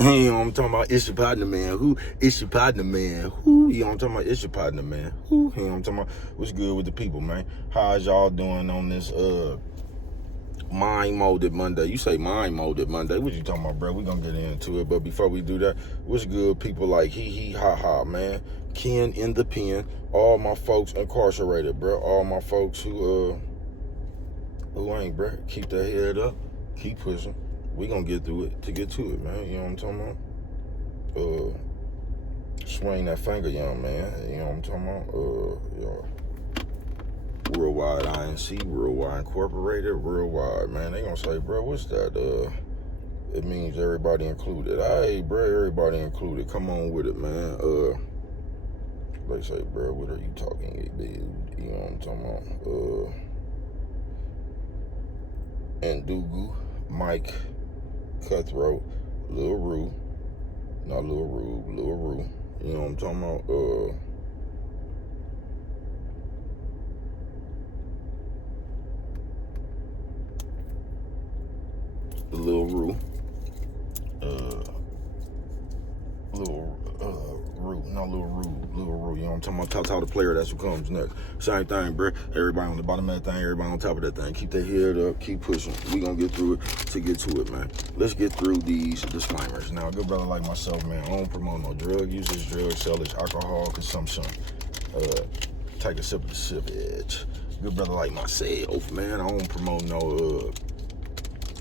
You know what I'm talking about? It's your partner, man. Who? It's your partner, man. Who? You know what I'm talking about? It's your partner, man. Who? You know what I'm talking about? What's good with the people, man? How's y'all doing on this mind molded Monday? You say mind molded Monday. What you talking about, bro? We gonna get into it. But before we do that, what's good, people like hee ha ha, man? Ken in the pen. All my folks incarcerated, bro. All my folks who ain't, bro. Keep that head up. Keep pushing. We gonna get through it to get to it, man. You know what I'm talking about? Swing that finger, young man. You know what I'm talking about? Worldwide INC, Worldwide Incorporated, Worldwide, man. They gonna say, bro, what's that? It means everybody included. Hey, bro, everybody included. Come on with it, man. They say, bro, what are you talking, dude? You know what I'm talking about? Ndugu, Mike, Cutthroat, Lil Rue, not Lil Rue, Lil Rue. You know what I'm talking about? Lil Rue, Lil Rue. You know what I'm talking about? Top the player. That's who comes next. Same thing, bro. Everybody on the bottom of that thing. Everybody on top of that thing. Keep their head up. Keep pushing. We gonna get through it to get to it, man. Let's get through these disclaimers. Now, a good brother like myself, man, I don't promote no drug users, drug sellers, alcohol consumption. Take a sip of the sipage. Good brother like myself, man, I don't promote no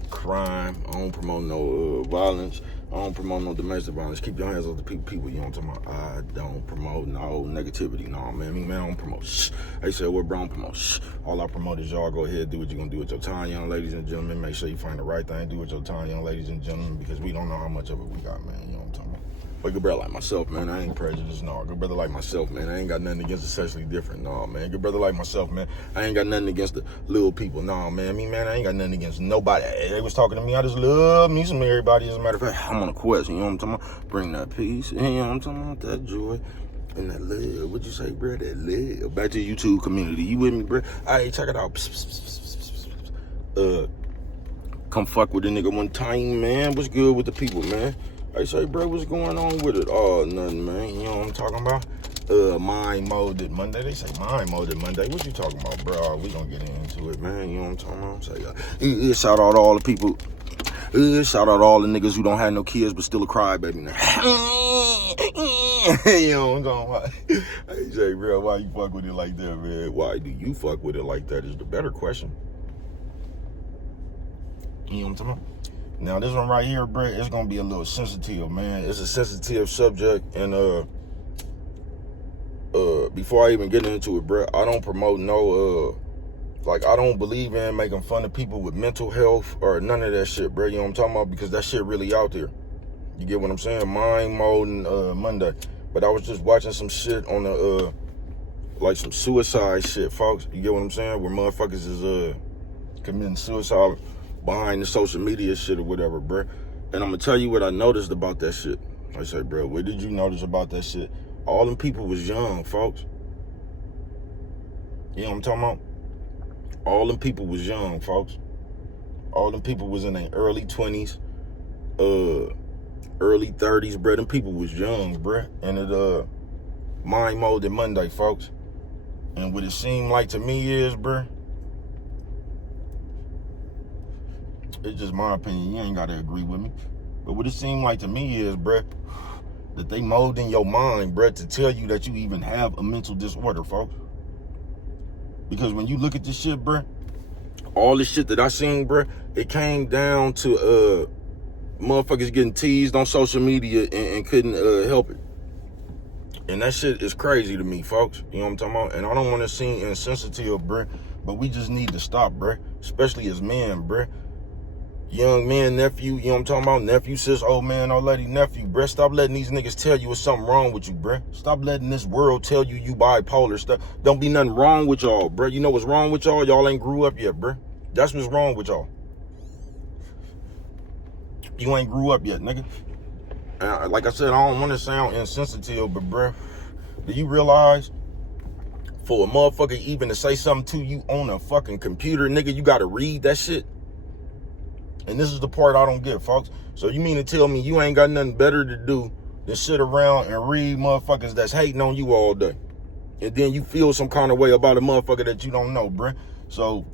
crime. I don't promote no violence. I don't promote no domestic violence. Keep your hands off the people. You know what I'm talking about? I don't promote no negativity. No, man. I don't promote shh. They say, well, bro, I don't promote shh. All I promote is y'all go ahead, do what you're going to do with your time, young ladies and gentlemen. Make sure you find the right thing. Do with your time, young ladies and gentlemen, because we don't know how much of it we got, man. You know what I'm talking about? But good brother like myself, man, I ain't prejudiced, no. Good brother like myself, man, I ain't got nothing against the sexually different, no, man. Good brother like myself, man, I ain't got nothing against the little people, no, man. I ain't got nothing against nobody. They was talking to me, I just love me some everybody. As a matter of fact, I'm on a quest, you know what I'm talking about? Bring that peace, you know what I'm talking about? That joy and that love. What'd you say, bro? That love. Back to the YouTube community. You with me, bro? Hey, check it out. Come fuck with a nigga one time, man. What's good with the people, man? I say, bro, what's going on with it? Oh, nothing, man. You know what I'm talking about? Mind molded Monday. They say mind molded Monday. What you talking about, bro? We gonna get into it, man. You know what I'm talking about? Say, shout out to all the people. Shout out to all the niggas who don't have no kids but still a crybaby now. You know what I'm talking about? I say, bro, why you fuck with it like that, man? Why do you fuck with it like that is the better question. You know what I'm talking about? Now, this one right here, bro, it's going to be a little sensitive, man. It's a sensitive subject, and before I even get into it, bro, I don't promote no, I don't believe in making fun of people with mental health or none of that shit, bro. You know what I'm talking about? Because that shit really out there. You get what I'm saying? Mind molding Monday. But I was just watching some shit on the, some suicide shit, folks. You get what I'm saying? Where motherfuckers is committing suicide behind the social media shit or whatever, bro. And I'm gonna tell you what I noticed about that shit. I say, bro, what did you notice about that shit? All them people was young, folks. You know what I'm talking about? All them people was young, folks. All them people was in their early 20s, early 30s, bro. Them people was young, bro. And it mind molded Monday, folks. And what it seemed like to me is, bro, it's just my opinion. You ain't got to agree with me. But what it seemed like to me is, bruh, that they molding your mind, bruh, to tell you that you even have a mental disorder, folks. Because when you look at this shit, bruh, all the shit that I seen, bruh, it came down to motherfuckers getting teased on social media and couldn't help it. And that shit is crazy to me, folks. You know what I'm talking about? And I don't want to seem insensitive, bruh, but we just need to stop, bruh. Especially as men, bruh. Young man, nephew, you know what I'm talking about? Nephew, sis, old man, old lady, nephew, bruh. Stop letting these niggas tell you there's something wrong with you, bruh. Stop letting this world tell you you bipolar stuff. Don't be nothing wrong with y'all, bruh. You know what's wrong with y'all? Y'all ain't grew up yet, bruh. That's what's wrong with y'all. You ain't grew up yet, nigga. Like I said, I don't want to sound insensitive, but bruh, do you realize for a motherfucker even to say something to you on a fucking computer, nigga, you got to read that shit? And this is the part I don't get, folks. So you mean to tell me you ain't got nothing better to do than sit around and read motherfuckers that's hating on you all day? And then you feel some kind of way about a motherfucker that you don't know, bruh. So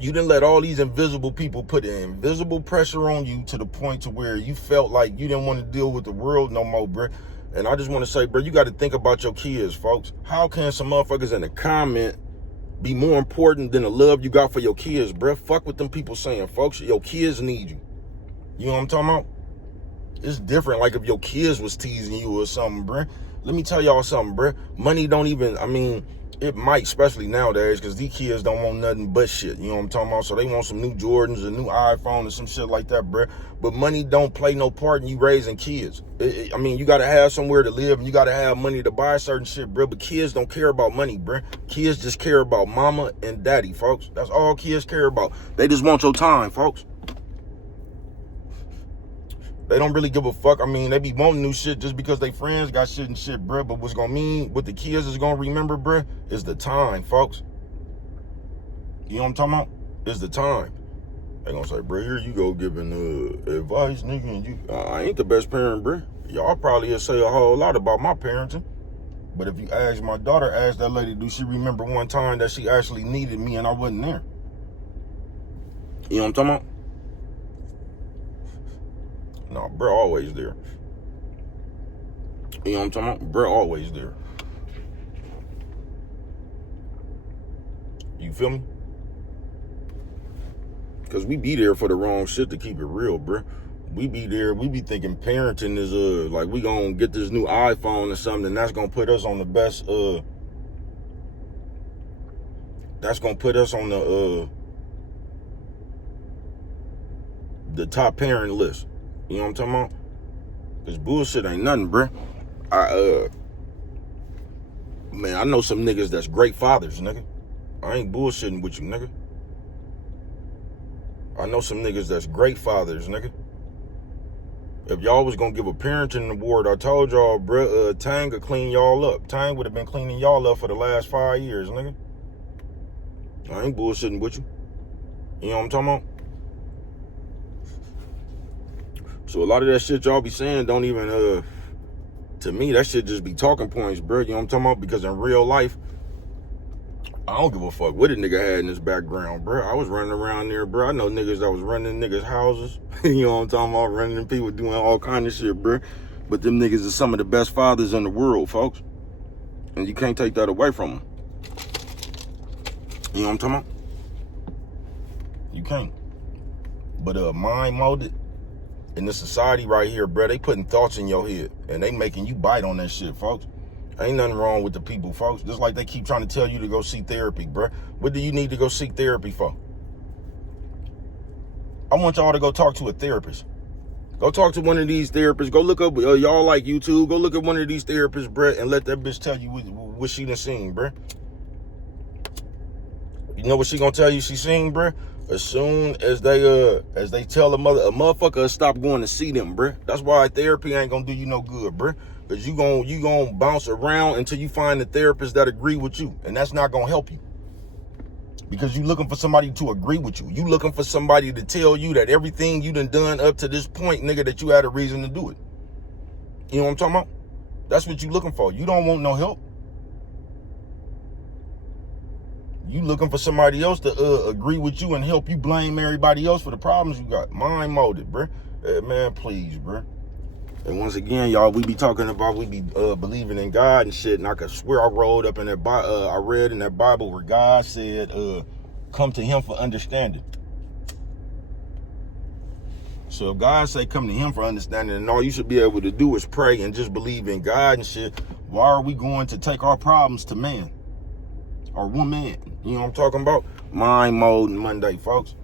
you didn't let all these invisible people put invisible pressure on you to the point to where you felt like you didn't want to deal with the world no more, bruh. And I just want to say, bruh, you got to think about your kids, folks. How can some motherfuckers in the comment be more important than the love you got for your kids, bruh? Fuck what them people saying, folks. Your kids need you. You know what I'm talking about? It's different like if your kids was teasing you or something, bruh. Let me tell y'all something, bruh. Money don't even, I mean, it might, especially nowadays, because these kids don't want nothing but shit. You know what I'm talking about? So they want some new Jordans, a new iPhone, and some shit like that, bruh. But money don't play no part in you raising kids. I mean, you got to have somewhere to live, and you got to have money to buy certain shit, bruh. But kids don't care about money, bruh. Kids just care about mama and daddy, folks. That's all kids care about. They just want your time, folks. They don't really give a fuck. I mean, they be wanting new shit just because they friends got shit and shit, bruh. But what's gonna mean, what the kids is gonna remember, bruh, is the time, folks. You know what I'm talking about? Is the time. They gonna say, bruh, here you go giving advice, nigga, and you, I ain't the best parent, bruh. Y'all probably will say a whole lot about my parenting. But if you ask my daughter, ask that lady, do she remember one time that she actually needed me and I wasn't there? You know what I'm talking about? No, bro, always there. You know what I'm talking about? Bro, always there. You feel me? Because we be there for the wrong shit, to keep it real, bro. We be there, we be thinking parenting is, like we gonna get this new iPhone or something, and that's gonna put us on the best, that's gonna put us on the top parent list. You know what I'm talking about? This bullshit ain't nothing, bruh. Man, I know some niggas that's great fathers, nigga. I ain't bullshitting with you, nigga. I know some niggas that's great fathers, nigga. If y'all was gonna give a parenting award, I told y'all, bruh, Tang could clean y'all up. Tang would have been cleaning y'all up for the last 5 years, nigga. I ain't bullshitting with you. You know what I'm talking about? So a lot of that shit y'all be saying don't even, to me, that shit just be talking points, bro. You know what I'm talking about? Because in real life, I don't give a fuck what a nigga had in his background, bro. I was running around there, bro. I know niggas that was running niggas' houses. You know what I'm talking about? Running people doing all kind of shit, bro. But them niggas is some of the best fathers in the world, folks. And you can't take that away from them. You know what I'm talking about? You can't. But mind molded. In this society right here, bro, they putting thoughts in your head and they making you bite on that shit, folks. Ain't nothing wrong with the people, folks. Just like they keep trying to tell you to go seek therapy, bro. What do you need to go seek therapy for? I want y'all to go talk to a therapist. Go talk to one of these therapists. Go look up, y'all like YouTube. Go look at one of these therapists, bro, and let that bitch tell you what she done seen, bro. You know what she gonna tell you she seen, bro? As soon as they tell a motherfucker to stop going to see them, bruh. That's why therapy ain't gonna do you no good, bruh. Because you gonna bounce around until you find the therapist that agree with you. And that's not gonna help you. Because you looking for somebody to agree with you. You looking for somebody to tell you that everything you done up to this point, nigga, that you had a reason to do it. You know what I'm talking about? That's what you looking for. You don't want no help. You looking for somebody else to agree with you and help you blame everybody else for the problems you got. Mind molded, bruh. Man, please, bruh. And once again, y'all, we be talking about, we be believing in God and shit. And I could swear I rolled up in that I read in that Bible where God said, come to him for understanding. So if God say come to him for understanding, and all you should be able to do is pray and just believe in God and shit, why are we going to take our problems to man? Or woman? You know what I'm talking about? Mind molding Monday, folks.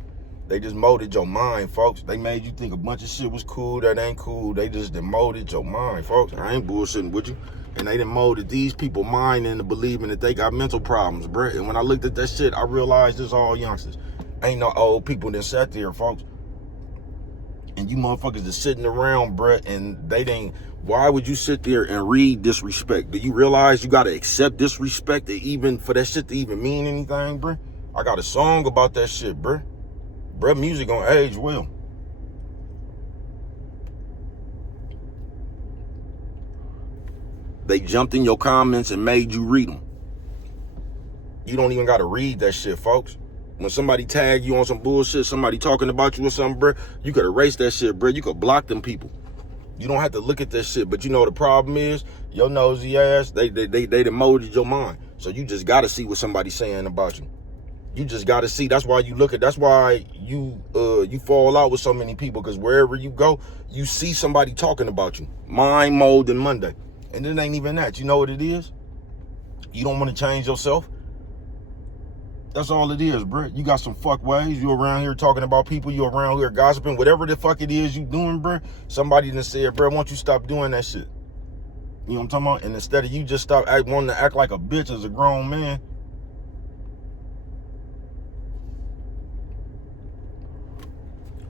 They just molded your mind, folks. They made you think a bunch of shit was cool that ain't cool. They just demolded your mind, folks. I ain't bullshitting with you. And they done molded these people mind into believing that they got mental problems, bruh. And when I looked at that shit, I realized it's all youngsters. Ain't no old people that sat there, folks. And you motherfuckers are sitting around, bruh, and they didn't. Why would you sit there and read disrespect? Do you realize you gotta accept disrespect to even for that shit to even mean anything, bruh? I got a song about that shit, bruh. Bruh, music gonna age well. They jumped in your comments and made you read them. You don't even got to read that shit, folks. When somebody tag you on some bullshit, somebody talking about you or something, bro, you could erase that shit, bro. You could block them people. You don't have to look at that shit. But you know the problem is, your nosy ass, they molded your mind. So you just got to see what somebody's saying about you. You just got to see. That's why you look at, that's why you fall out with so many people, because wherever you go, you see somebody talking about you. Mind molding Monday. And it ain't even that. You know what it is? You don't want to change yourself. That's all it is, bro. You got some fuck ways. You around here talking about people. You around here gossiping. Whatever the fuck it is you doing, bro. Somebody done said, bro, why don't you stop doing that shit? You know what I'm talking about? And instead of you just stop wanting to act like a bitch as a grown man,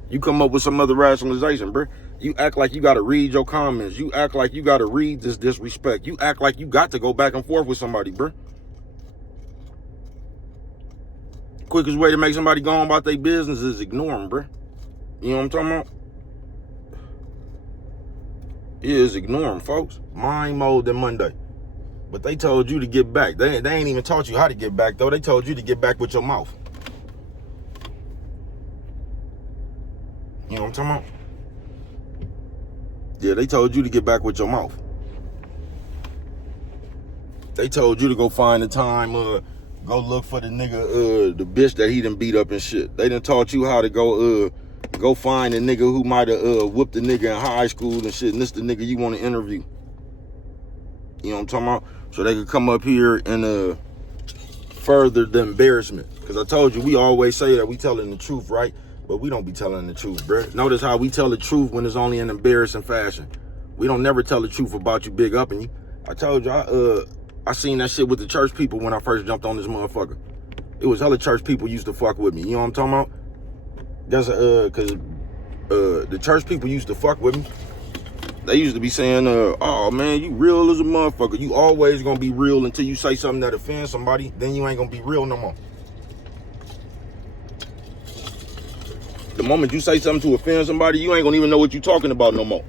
you come up with some other rationalization, bro. You act like you got to read your comments. You act like you got to read this disrespect. You act like you got to go back and forth with somebody, bro. Quickest way to make somebody go on about their business is ignore them, bro. You know what I'm talking about? Is ignore them, folks. Mind mode than Monday. But they told you to get back. They ain't even taught you how to get back, though. They told you to get back with your mouth. You know what I'm talking about? Yeah, they told you to get back with your mouth. They told you to go find the time, go look for the nigga, the bitch that he done beat up and shit. They done taught you how to go find a nigga who might have whooped a nigga in high school and shit, and this the nigga you want to interview. You know what I'm talking about? So they could come up here and further the embarrassment. Because I told you, we always say that we telling the truth, right? But we don't be telling the truth, bruh. Notice how we tell the truth when it's only in embarrassing fashion. We don't never tell the truth about you big upping you. I told you, I seen that shit with the church people when I first jumped on this motherfucker. It was hella church people used to fuck with me. You know what I'm talking about? That's cause the church people used to fuck with me. They used to be saying, oh man, you real as a motherfucker. You always gonna be real until you say something that offends somebody, then you ain't gonna be real no more. The moment you say something to offend somebody, you ain't gonna even know what you talking about no more.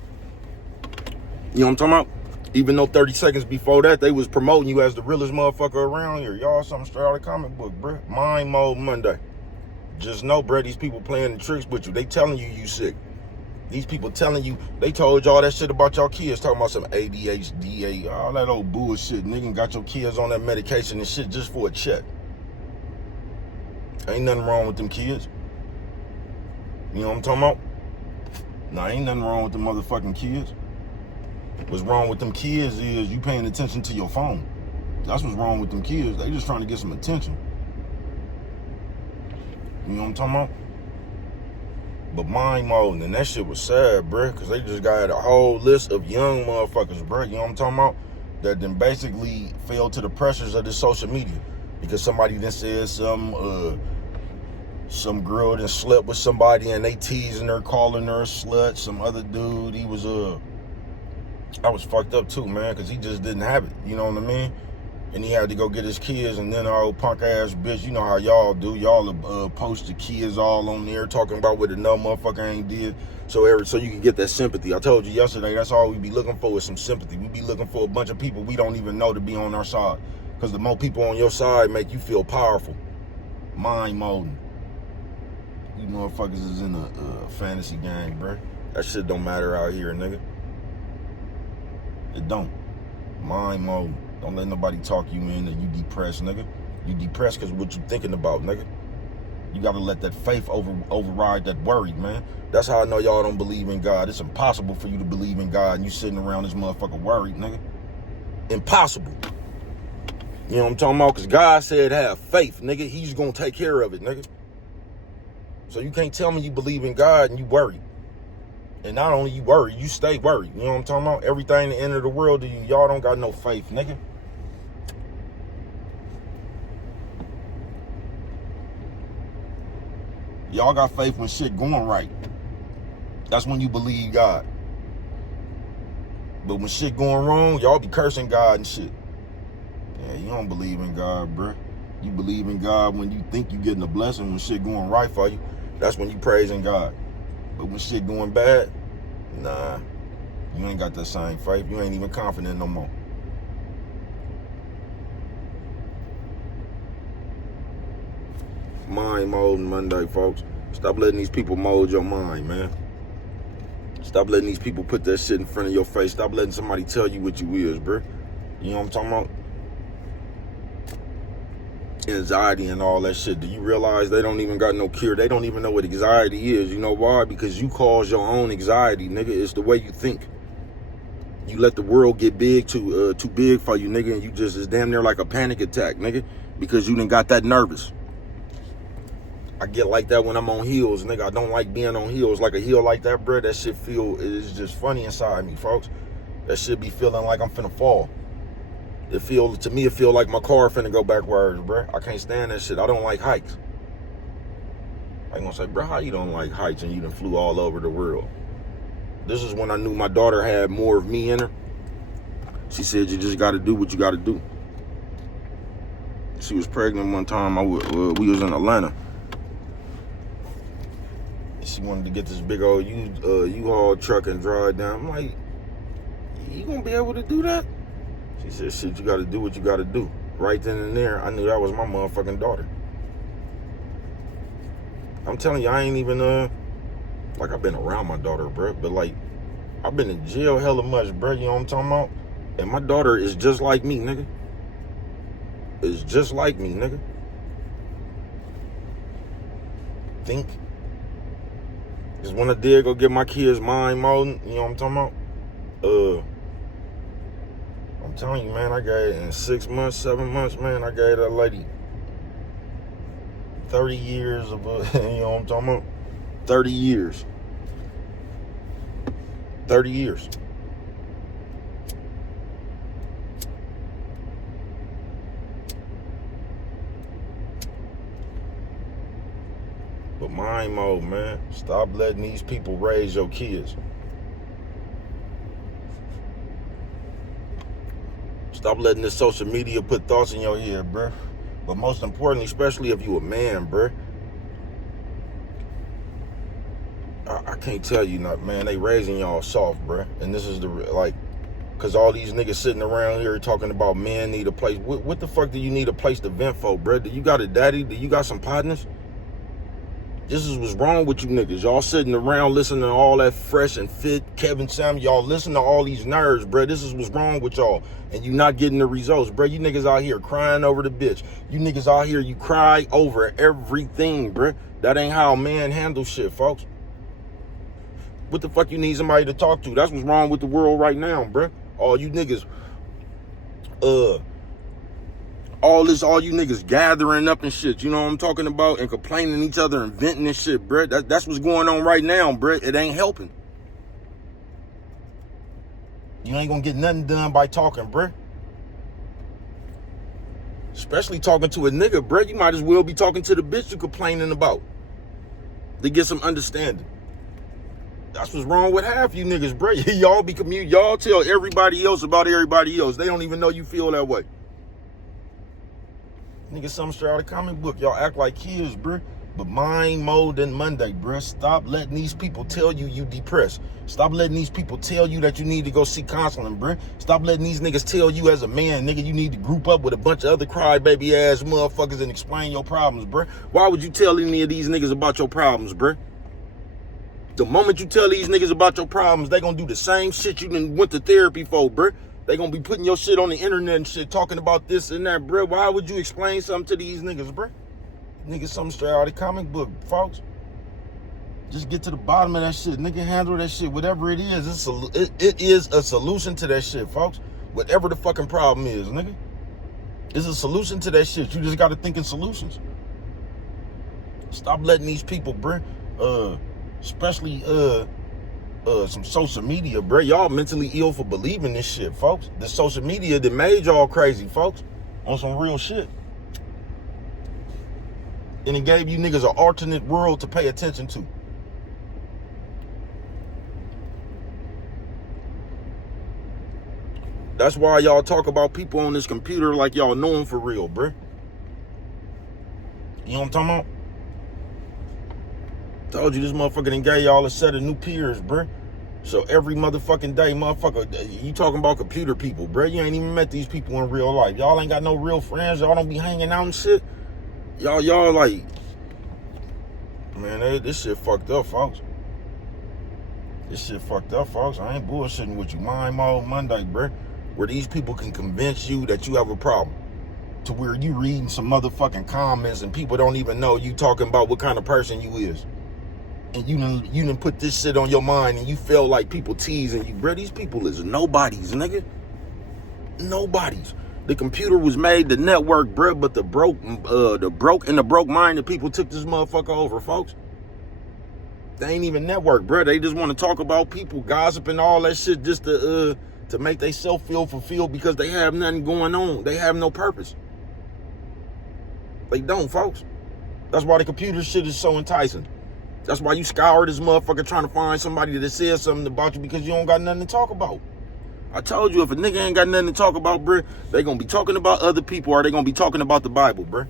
You know what I'm talking about? Even though 30 seconds before that, they was promoting you as the realest motherfucker around here. Y'all something straight out of the comic book, bruh. Mind mode Monday. Just know, bruh, these people playing the tricks with you. They telling you sick. These people telling you, they told y'all that shit about y'all kids, talking about some ADHD, all that old bullshit. Nigga got your kids on that medication and shit just for a check. Ain't nothing wrong with them kids. You know what I'm talking about? Nah, ain't nothing wrong with them motherfucking kids. What's wrong with them kids is you paying attention to your phone. That's what's wrong with them kids. They just trying to get some attention. You know what I'm talking about? But mind mode, and that shit was sad, bruh, because they just got a whole list of young motherfuckers, bruh, you know what I'm talking about? That then basically fell to the pressures of the social media. Because somebody then said some girl then slept with somebody and they teasing her, calling her a slut. Some other dude, he was I was fucked up too, man, because he just didn't have it, you know what I mean? And he had to go get his kids, and then our old punk ass bitch, you know how y'all do. Y'all post the kids all on there talking about what another motherfucker ain't did. So you can get that sympathy. I told you yesterday, that's all we be looking for is some sympathy. We be looking for a bunch of people we don't even know to be on our side. Because the more people on your side make you feel powerful. Mind molding. You motherfuckers is in a fantasy game, bruh. That shit don't matter out here, nigga. It don't. Mind mode. Don't let nobody talk you in and you depressed, nigga. You depressed because of what you thinking about, nigga. You gotta let that faith override that worry, man. That's how I know y'all don't believe in God. It's impossible for you to believe in God and you sitting around this motherfucker worried, nigga. Impossible. You know what I'm talking about? Because God said have faith, nigga. He's gonna take care of it, nigga. So you can't tell me you believe in God and you worried. And not only you worry, you stay worried. You know what I'm talking about? Everything the end of the world to you, y'all don't got no faith, nigga. Y'all got faith when shit going right. That's when you believe God. But when shit going wrong, y'all be cursing God and shit. Yeah, you don't believe in God, bruh. You believe in God when you think you getting a blessing. When shit going right for you, that's when you praising God. But when shit going bad, nah, you ain't got that same faith. You ain't even confident no more. Mind molding Monday, folks. Stop letting these people mold your mind, man. Stop letting these people put that shit in front of your face. Stop letting somebody tell you what you is, bro. You know what I'm talking about? Anxiety and all that shit. Do you realize they don't even got no cure? They don't even know what anxiety is. You know why? Because you cause your own anxiety, nigga. It's the way you think. You let the world get big, too big for you, nigga, and you just, it's damn near like a panic attack, nigga, because you done got that nervous. I get like that when I'm on heels, nigga. I don't like being on heels. Like a heel like that, bro, that shit is just funny inside me, folks. That shit be feeling like I'm finna fall. To me, it feel like my car finna go backwards, bro. I can't stand that shit. I don't like heights. I ain't gonna say, bro, how you don't like heights and you done flew all over the world? This is when I knew my daughter had more of me in her. She said, you just got to do what you got to do. She was pregnant one time. We was in Atlanta. She wanted to get this big old U-Haul truck and drive down. I'm like, you going to be able to do that? She said, shit, you got to do what you got to do. Right then and there, I knew that was my motherfucking daughter. I'm telling you, I ain't even... Like, I've been around my daughter, bro, but, like, I've been in jail hella much, bro, you know what I'm talking about? And my daughter is just like me, nigga. Is just like me, nigga. Think. Because when I did go get my kids mind molding, you know what I'm talking about? I'm telling you, man, I gave, in 6 months, 7 months, man, I gave that lady 30 years of, you know what I'm talking about? 30 years. 30 years. But mind mode, man. Stop letting these people raise your kids. Stop letting this social media put thoughts in your head, bruh. But most importantly, especially if you a man, bruh. I can't tell you not, man. They raising y'all soft, bruh. And this is the, like, because all these niggas sitting around here talking about men need a place. What the fuck do you need a place to vent for, bruh? Do you got a daddy? Do you got some partners? This is what's wrong with you niggas. Y'all sitting around listening to all that fresh and fit Kevin Samuels. Y'all listen to all these nerds, bruh. This is what's wrong with y'all. And you not getting the results, bruh. You niggas out here crying over the bitch. You niggas out here, you cry over everything, bruh. That ain't how a man handles shit, folks. What the fuck you need somebody to talk to? That's what's wrong with the world right now, bruh. All you niggas, all you niggas gathering up and shit, you know what I'm talking about? And complaining to each other and venting and shit, bruh. That's what's going on right now, bruh. It ain't helping. You ain't gonna get nothing done by talking, bruh. Especially talking to a nigga, bruh. You might as well be talking to the bitch you complaining about. To get some understanding. That's what's wrong with half you niggas, bro. Y'all tell everybody else about everybody else. They don't even know you feel that way. Niggas, something straight out of comic book. Y'all act like kids, bro. But mind molding Monday, bro. Stop letting these people tell you depressed. Stop letting these people tell you that you need to go see counseling, bro. Stop letting these niggas tell you as a man, nigga, you need to group up with a bunch of other crybaby ass motherfuckers and explain your problems, bro. Why would you tell any of these niggas about your problems, bro? The moment you tell these niggas about your problems, they gonna do the same shit you done went to therapy for, bruh. They gonna be putting your shit on the internet and shit, talking about this and that, bruh. Why would you explain something to these niggas, bruh? Niggas, something straight out of the comic book, folks. Just get to the bottom of that shit. Nigga, handle that shit. Whatever it is, it is a solution to that shit, folks. Whatever the fucking problem is, nigga. It's a solution to that shit. You just gotta think in solutions. Stop letting these people, bruh, especially some social media, bro. Y'all mentally ill for believing this shit, folks. The social media that made y'all crazy, folks, on some real shit. And it gave you niggas an alternate world to pay attention to. That's why y'all talk about people on this computer like y'all know them for real, bro. You know what I'm talking about? Told you this motherfucker done gave y'all a set of new peers, bruh. So every motherfucking day, motherfucker, you talking about computer people, bruh. You ain't even met these people in real life. Y'all ain't got no real friends. Y'all don't be hanging out and shit. Y'all like, Man, this shit fucked up, folks. This shit fucked up, folks. I ain't bullshitting with you. Mind Mode Monday, bruh. Where these people can convince you that you have a problem. To where you reading some motherfucking comments and people don't even know you talking about what kind of person you is. And you done put this shit on your mind and you feel like people teasing you. Bruh, these people is nobodies, nigga. Nobodies. The computer was made to network, bruh, but the broke minded people took this motherfucker over, folks. They ain't even network, bruh. They just want to talk about people, gossiping, all that shit just to make themselves feel fulfilled because they have nothing going on. They have no purpose. They don't, folks. That's why the computer shit is so enticing. That's why you scour this motherfucker trying to find somebody that says something about you because you don't got nothing to talk about. I told you, if a nigga ain't got nothing to talk about, bruh, they gonna be talking about other people or they gonna be talking about the Bible, bruh.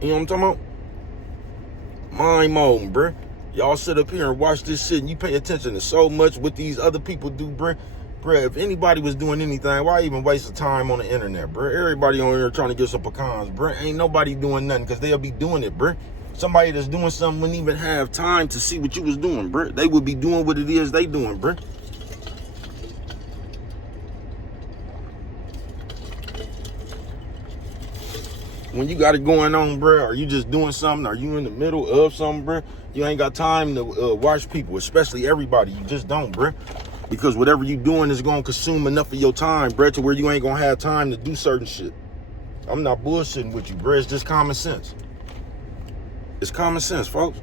You know what I'm talking about? Mind mode, bruh. Y'all sit up here and watch this shit and you pay attention to so much what these other people do, bruh. Bruh, if anybody was doing anything, why even waste the time on the internet, bruh? Everybody on here trying to get some pecans, bruh. Ain't nobody doing nothing because they'll be doing it, bruh. Somebody that's doing something wouldn't even have time to see what you was doing, bruh. They would be doing what it is they doing, bruh. When you got it going on, bruh, or you just doing something, or you in the middle of something, bruh, you ain't got time to watch people, especially everybody. You just don't, bruh. Because whatever you doing is going to consume enough of your time, bruh, to where you ain't going to have time to do certain shit. I'm not bullshitting with you, bruh. It's just common sense. It's common sense, folks.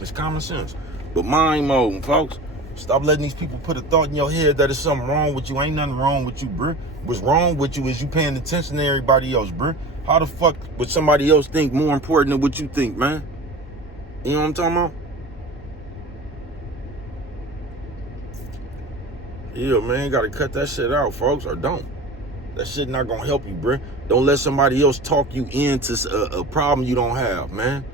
It's common sense. But mind mode, folks. Stop letting these people put a thought in your head that there's something wrong with you. Ain't nothing wrong with you, bruh. What's wrong with you is you paying attention to everybody else, bruh. How the fuck would somebody else think more important than what you think, man? You know what I'm talking about? Yeah, man, gotta cut that shit out, folks, or don't. That shit not gonna help you, bruh. Don't let somebody else talk you into a problem you don't have, man.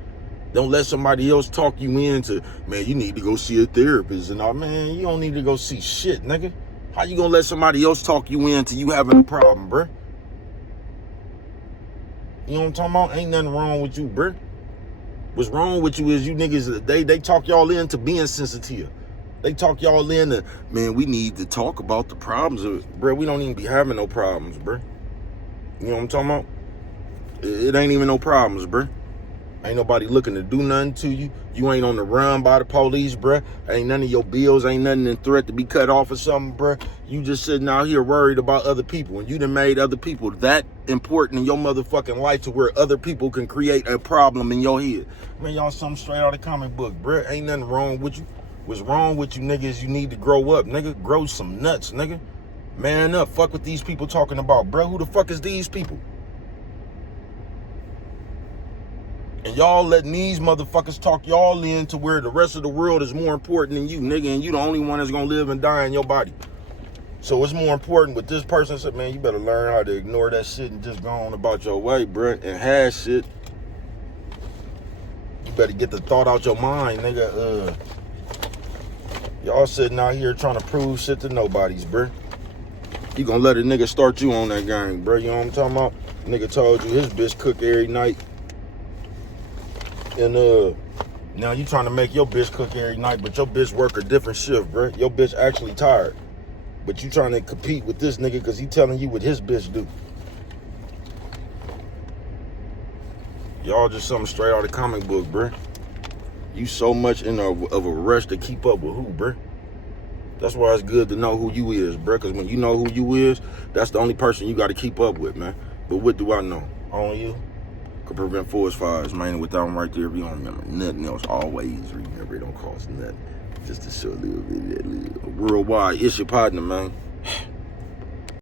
Don't let somebody else talk you into, man, you need to go see a therapist and all. Man, you don't need to go see shit, nigga. How you gonna let somebody else talk you into you having a problem, bruh? You know what I'm talking about? Ain't nothing wrong with you, bruh. What's wrong with you is you niggas, they talk y'all into being sensitive. They talk y'all into, man, we need to talk about the problems. Bruh, we don't even be having no problems, bruh. You know what I'm talking about? It ain't even no problems, bruh. Ain't nobody looking to do nothing to you. You ain't on the run by the police, bruh. Ain't none of your bills, ain't nothing in threat to be cut off or something, bruh. You just sitting out here worried about other people. And you done made other people that important in your motherfucking life to where other people can create a problem in your head. Man, y'all something straight out of the comic book, bruh. Ain't nothing wrong with you. What's wrong with you, nigga, is you need to grow up, nigga. Grow some nuts, nigga. Man up. Fuck what these people talking about, bruh. Who the fuck is these people? And y'all letting these motherfuckers talk y'all in to where the rest of the world is more important than you, nigga, and you the only one that's gonna live and die in your body. So it's more important with this person said, man, you better learn how to ignore that shit and just go on about your way, bruh, and have shit. You better get the thought out your mind, nigga. Y'all sitting out here trying to prove shit to nobodies, bruh. You gonna let a nigga start you on that game, bruh. You know what I'm talking about? Nigga told you his bitch cook every night. And now you trying to make your bitch cook every night, but your bitch work a different shift, bro. Your bitch actually tired. But you trying to compete with this nigga because he telling you what his bitch do. Y'all just something straight out of the comic book, bro. You so much of a rush to keep up with who, bro? That's why it's good to know who you is, bro. Because when you know who you is, that's the only person you got to keep up with, man. But what do I know? Only you. Could prevent forest fires, man. With that one right there, if you don't remember nothing else, always remember it don't cost nothing. Just to show a little bit of that little worldwide. It's your partner, man.